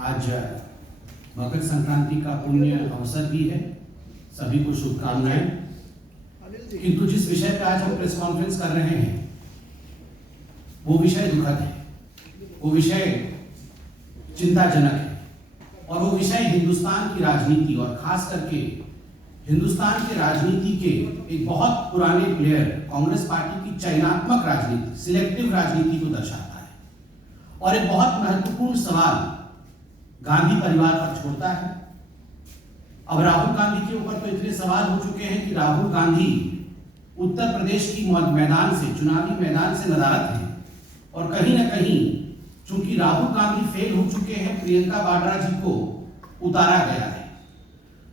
आज मकर संक्रांति का पुण्य अवसर भी है, सभी को शुभकामनाएं। किंतु जिस विषय पर आज हम प्रेस कॉन्फ्रेंस कर रहे हैं वो विषय दुखद है, वो विषय चिंताजनक है और वो विषय हिंदुस्तान की राजनीति और खास करके हिंदुस्तान की राजनीति के एक बहुत पुराने प्लेयर कांग्रेस पार्टी की चयनात्मक राजनीति, सिलेक्टिव राजनीति को दर्शाता है और एक बहुत महत्वपूर्ण सवाल गांधी परिवार पर छोड़ता है। अब राहुल गांधी के ऊपर तो इतने सवाल हो चुके हैं कि राहुल गांधी उत्तर प्रदेश की मैदान से, चुनावी मैदान से नदारद हैं और कहीं ना कहीं चूंकि राहुल गांधी फेल हो चुके हैं, प्रियंका वाड्रा जी को उतारा गया है,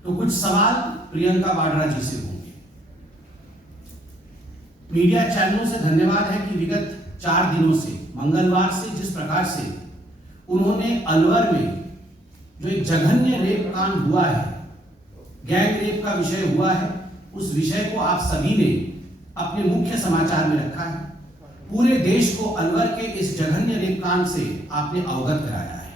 तो कुछ सवाल प्रियंका वाड्रा जी से होंगे। मीडिया चैनलों से धन्यवाद है कि विगत 4 दिनों से, मंगलवार से जिस प्रकार से उन्होंने अलवर में जो एक जघन्य रेप कांड हुआ है, गैंग रेप का विषय हुआ है, उस विषय को आप सभी ने अपने मुख्य समाचार में रखा है। पूरे देश को अलवर के इस जघन्य रेप कांड से आपने अवगत कराया है।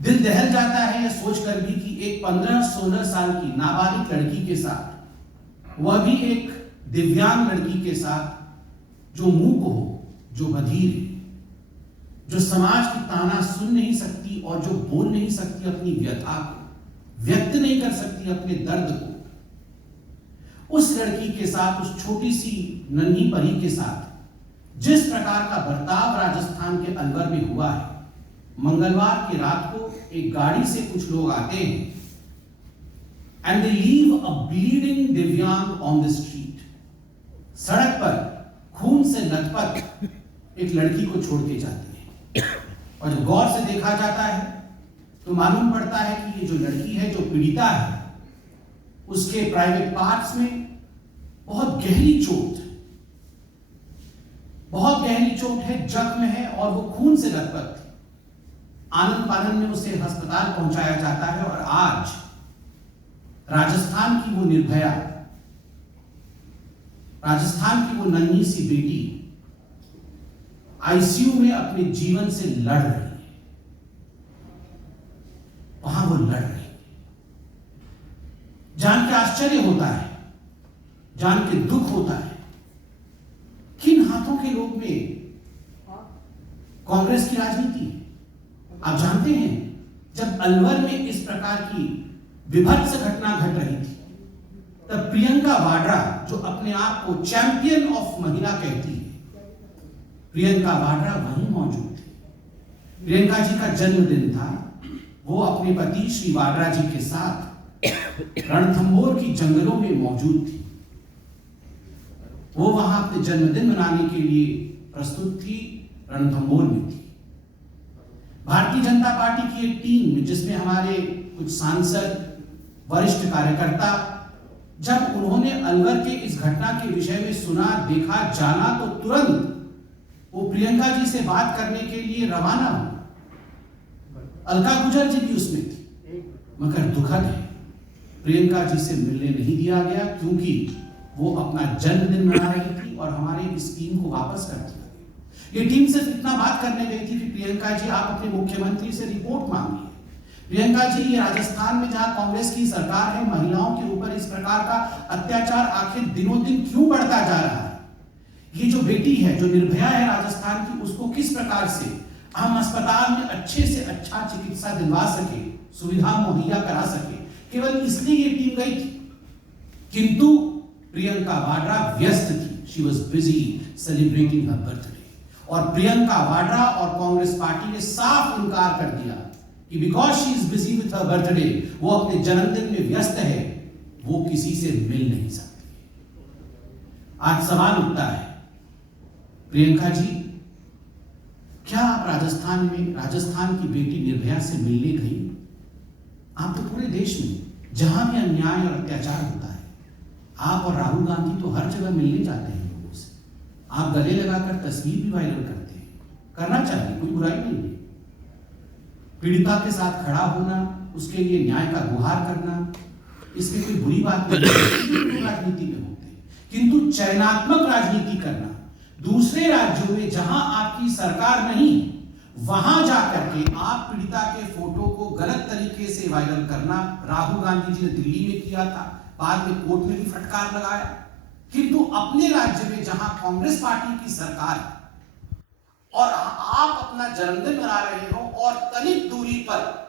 दिल दहल जाता है यह सोचकर भी कि एक 15-16 साल की नाबालिग लड़की के साथ, वह भी एक दिव्यांग लड़की के साथ, जो मूक हो, जो बधिर है, जो समाज की ताना सुन नहीं सकती और जो बोल नहीं सकती, अपनी व्यथा को व्यक्त नहीं कर सकती, अपने दर्द को, उस लड़की के साथ, उस छोटी सी नन्ही परी के साथ जिस प्रकार का बर्ताव राजस्थान के अलवर में हुआ है। मंगलवार की रात को एक गाड़ी से कुछ लोग आते हैं and they leave a bleeding दिव्यांग ऑन द स्ट्रीट। सड़क पर खून से लथपथ एक लड़की को छोड़ के जाते हैं और जब गौर से देखा जाता है तो मालूम पड़ता है कि ये जो लड़की है, जो पीड़िता है, उसके प्राइवेट पार्ट्स में बहुत गहरी चोट है, जख्म है और वो खून से लथपथ। आनंद फानन में उसे अस्पताल पहुंचाया जाता है और आज राजस्थान की वो निर्भया, राजस्थान की वो नन्ही सी बेटी आईसीयू में अपने जीवन से लड़ रही है। वहां वो लड़ रही है। जान के आश्चर्य होता है, जान के दुख होता है, किन हाथों के लोग में कांग्रेस की राजनीति है। आप जानते हैं जब अलवर में इस प्रकार की विभत्स घटना घट रही थी, तब प्रियंका वाड्रा, जो अपने आप को चैंपियन ऑफ महिला कहती है, प्रियंका वाड्रा वहीं मौजूद थी। प्रियंका जी का जन्मदिन था, वो अपने पति श्री वाड्रा जी के साथ रणथंभौर की जंगलों में मौजूद थी। वो वहां अपने जन्मदिन मनाने के लिए प्रस्तुत थी, रणथंभौर में थी। भारतीय जनता पार्टी की एक टीम जिसमें हमारे कुछ सांसद, वरिष्ठ कार्यकर्ता, जब उन्होंने अलवर के इस घटना के विषय में सुना, देखा, जाना, तो तुरंत वो प्रियंका जी से बात करने के लिए रवाना हुए। अलका गुजर जी भी उसमें थी, मगर दुखद है प्रियंका जी से मिलने नहीं दिया गया, क्योंकि वो अपना जन्मदिन मना रही थी और हमारे इस टीम को वापस कर दिया। ये टीम सिर्फ इतना बात करने गई थी कि प्रियंका जी आप अपने मुख्यमंत्री से रिपोर्ट मांगिए। प्रियंका जी, ये राजस्थान में जहां कांग्रेस की सरकार है, महिलाओं के ऊपर इस प्रकार का अत्याचार आखिर दिनों दिन क्यों बढ़ता जा रहा है? ये जो बेटी है, जो निर्भया है राजस्थान की, उसको किस प्रकार से हम अस्पताल में अच्छे से अच्छा चिकित्सा दिलवा सके, सुविधा मुहैया करा सके, केवल इसलिए ये टीम गई थी। किंतु प्रियंका वाड्रा व्यस्त थी, she was busy celebrating her birthday. और प्रियंका वाड्रा और कांग्रेस पार्टी ने साफ इनकार कर दिया कि because she is busy with her birthday, वो अपने जन्मदिन में व्यस्त है, वो किसी से मिल नहीं सकती। आज सवाल उठता है, प्रियंका जी, क्या आप राजस्थान की बेटी निर्भया से मिलने गई? आप तो पूरे देश में जहां भी अन्याय और अत्याचार होता है, आप और राहुल गांधी तो हर जगह मिलने जाते हैं लोगों से। आप गले लगाकर तस्वीर भी वायरल करते हैं, करना चाहिए, कोई बुराई नहीं है। पीड़िता के साथ खड़ा होना, उसके लिए न्याय का गुहार करना, इसमें कोई बुरी बात नहीं, राजनीति में होते हैं। किंतु चयनात्मक राजनीति करना, दूसरे राज्यों में जहां आपकी सरकार नहीं, वहां जाकर के आप पीड़िता के फोटो को गलत तरीके से वायरल करना, राहुल गांधी जी ने दिल्ली में किया था, बाद में कोर्ट में भी फटकार लगाया, किंतु अपने राज्य में जहां कांग्रेस पार्टी की सरकार है और आप अपना जन्मदिन मना रहे हो और तनिक दूरी पर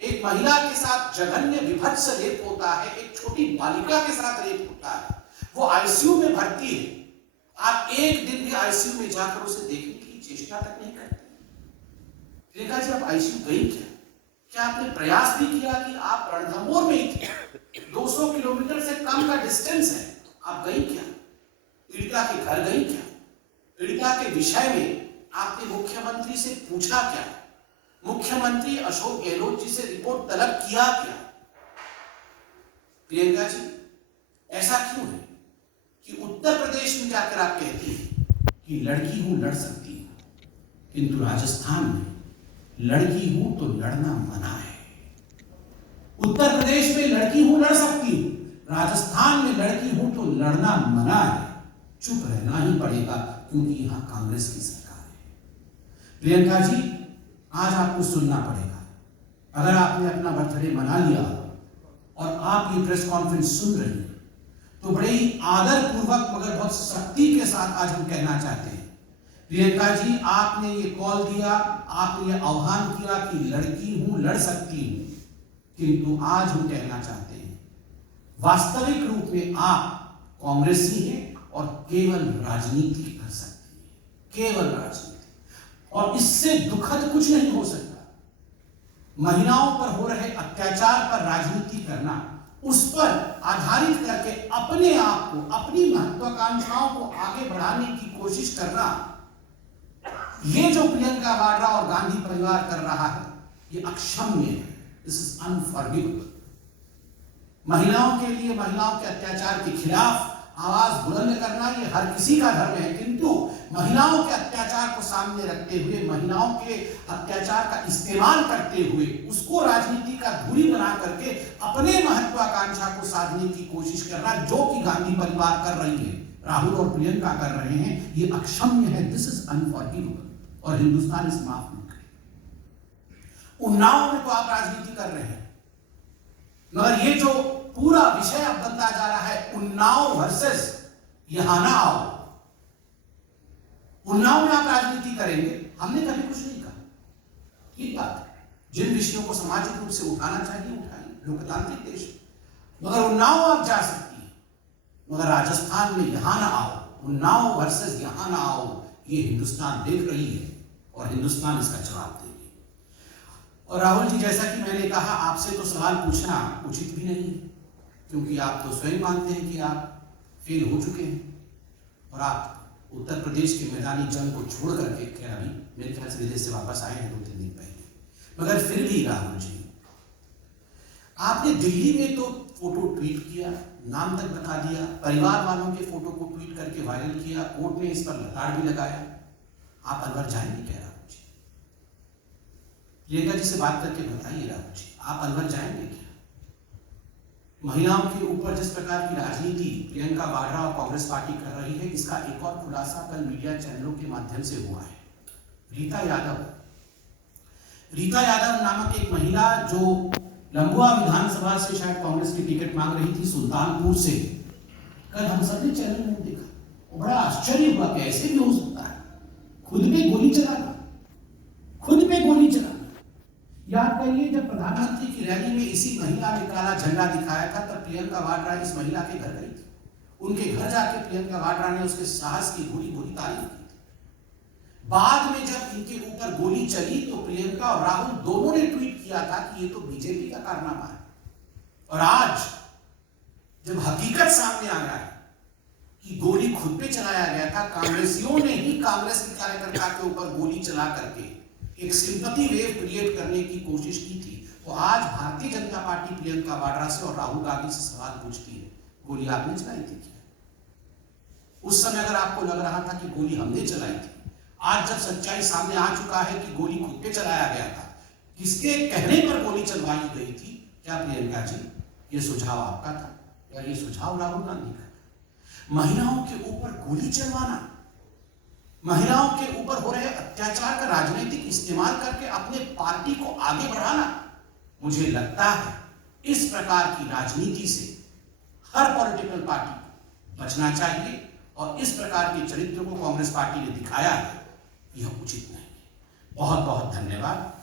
एक महिला के साथ जघन्य विभत्स रेप होता है, एक छोटी बालिका के साथ रेप होता है, वो आईसीयू में भर्ती है, आप एक दिन भी आईसीयू में जाकर उसे देखने की चेष्टा तक नहीं करते। प्रियंका जी, आप आईसीयू गई क्या? क्या आपने प्रयास भी किया कि आप रणथंभौर में ही थे, 200 किलोमीटर से कम का डिस्टेंस है, आप गई क्या? पीड़िता के घर गई क्या? पीड़िता के विषय में आपने मुख्यमंत्री से पूछा क्या? मुख्यमंत्री अशोक गहलोत जी से रिपोर्ट तलब किया क्या? प्रियंका जी, ऐसा क्यों है कि उत्तर प्रदेश में जाकर आप कहती हैं कि लड़की हूं लड़ सकती हूं, किंतु राजस्थान में लड़की हूं तो लड़ना मना है। उत्तर प्रदेश में लड़की हूं लड़ सकती हूं, राजस्थान में लड़की हूं तो लड़ना मना है। चुप रहना ही पड़ेगा क्योंकि यहां कांग्रेस की सरकार है। प्रियंका जी, आज आपको सुनना पड़ेगा। अगर आपने अपना बर्थडे मना लिया और आप ये प्रेस कॉन्फ्रेंस सुन रही हैं, तो बड़े ही आदर पूर्वक मगर बहुत सख्ती के साथ आज हम कहना चाहते हैं, प्रियंका जी, आपने ये कॉल दिया, आपने ये आह्वान किया कि लड़की हूं लड़ सकती हूं, किंतु आज हम कहना चाहते हैं वास्तविक रूप में आप कांग्रेसी हैं और केवल राजनीति कर सकती है, केवल राजनीति, और इससे दुखद कुछ नहीं हो सकता। महिलाओं पर हो रहे अत्याचार पर राजनीति करना, उस पर आधारित करके अपने आप को, अपनी महत्वाकांक्षाओं को आगे बढ़ाने की कोशिश करना, ये जो प्रियंका वाड्रा और गांधी परिवार कर रहा है, ये अक्षम्य है। This is unforgivable. महिलाओं के लिए, महिलाओं के अत्याचार के खिलाफ आवाज बुलंद करना ये हर किसी का धर्म है, किंतु महिलाओं के अत्याचार को सामने रखते हुए, महिलाओं के अत्याचार का इस्तेमाल करते हुए, उसको राजनीति का धुरी बना करके अपने महत्वाकांक्षा को साधने की कोशिश करना, जो कि गांधी परिवार कर रही है, राहुल और प्रियंका कर रहे हैं, ये अक्षम्य है। दिस इज अनफॉरगिवेबल और हिंदुस्तान इस माफ नहीं करेगा। उन्नाव में तो आप राजनीति कर रहे हैं, मगर ये जो पूरा विषय अब बनता जा रहा है उन्नाव वर्सेस यहां ना आओ, उन्नाव में आप राजनीति करेंगे, हमने कभी कुछ नहीं कहा, ठीक बात है। जिन विषयों को सामाजिक रूप से उठाना चाहिए उठाइए, लोकतांत्रिक देश, मगर उन्नाव आप जा सकती है, मगर राजस्थान में यहां ना आओ। उन्नाव वर्सेस यहां ना आओ, ये हिंदुस्तान देख रही है और हिंदुस्तान इसका जवाब देगी। और राहुल जी, जैसा कि मैंने कहा, आपसे तो सवाल पूछना उचित भी नहीं है, क्योंकि आप तो स्वयं मानते हैं कि आप फेल हो चुके हैं और आप उत्तर प्रदेश के मैदानी जंग को छोड़ करके, खैर अभी मेरे ख्याल से विदेश से वापस आए हैं 2-3 दिन पहले, मगर फिर भी राहुल जी, आपने दिल्ली में तो फोटो ट्वीट किया, नाम तक बता दिया, परिवार वालों के फोटो को ट्वीट करके वायरल किया, कोर्ट ने इस पर लताड़ भी लगाया। आप अलवर जाएंगे क्या राहुल जी? प्रियंका जी से बात करके बताइए राहुल जी, आप अलवर जाएंगे क्या? महिलाओं के ऊपर जिस प्रकार की राजनीति प्रियंका वाड्रा और कांग्रेस पार्टी कर रही है, इसका एक और खुलासा कल मीडिया चैनलों के माध्यम से हुआ है। रीता यादव नामक एक महिला, जो लंबुआ विधानसभा से शायद कांग्रेस की टिकट मांग रही थी, सुल्तानपुर से, कल हम सब ने चैनल में देखा, बड़ा आश्चर्य हुआ, कैसे भी हो सकता है खुद पे गोली चलाना, खुद पे गोली चलाना। याद करिए, जब प्रधानमंत्री की रैली में इसी महिला ने काला झंडा दिखाया था, तब प्रियंका वाड्रा इस महिला के घर गई थी। उनके घर जाके प्रियंका वाड्रा ने उसके साहस की भूरी भूरी तारीफ की थी। बाद में जब इनके ऊपर गोली चली तो प्रियंका और राहुल दोनों ने ट्वीट किया था कि ये तो बीजेपी का कारनामा है। और आज जब हकीकत सामने आ गया है कि गोली खुद पे चलाया गया था, कांग्रेसियों ने ही कांग्रेस के कार्यकर्ता के ऊपर गोली चला करके एक सिंपैथी वेव क्रिएट करने की कोशिश की थी, तो आज भारतीय जनता पार्टी प्रियंका वाड्रा से और राहुल गांधी से सवाल पूछती है, गोली आपने चलाई थी क्या? उस समय अगर आपको लग रहा था कि गोली हमने चलाई थी, आज जब सच्चाई सामने आ चुका है कि गोली खुद पे चलाया गया था, किसके कहने पर गोली चलवाई गई थी, क्या प्रियंका जी ये सुझाव आपका था या ये सुझाव राहुल गांधी का? महिलाओं के ऊपर गोली चलवाना, महिलाओं के ऊपर हो रहे अत्याचार का राजनीतिक इस्तेमाल करके अपने पार्टी को आगे बढ़ाना, मुझे लगता है इस प्रकार की राजनीति से हर पॉलिटिकल पार्टी को बचना चाहिए और इस प्रकार के चरित्र को कांग्रेस पार्टी ने दिखाया है, यह उचित नहीं है। बहुत बहुत धन्यवाद।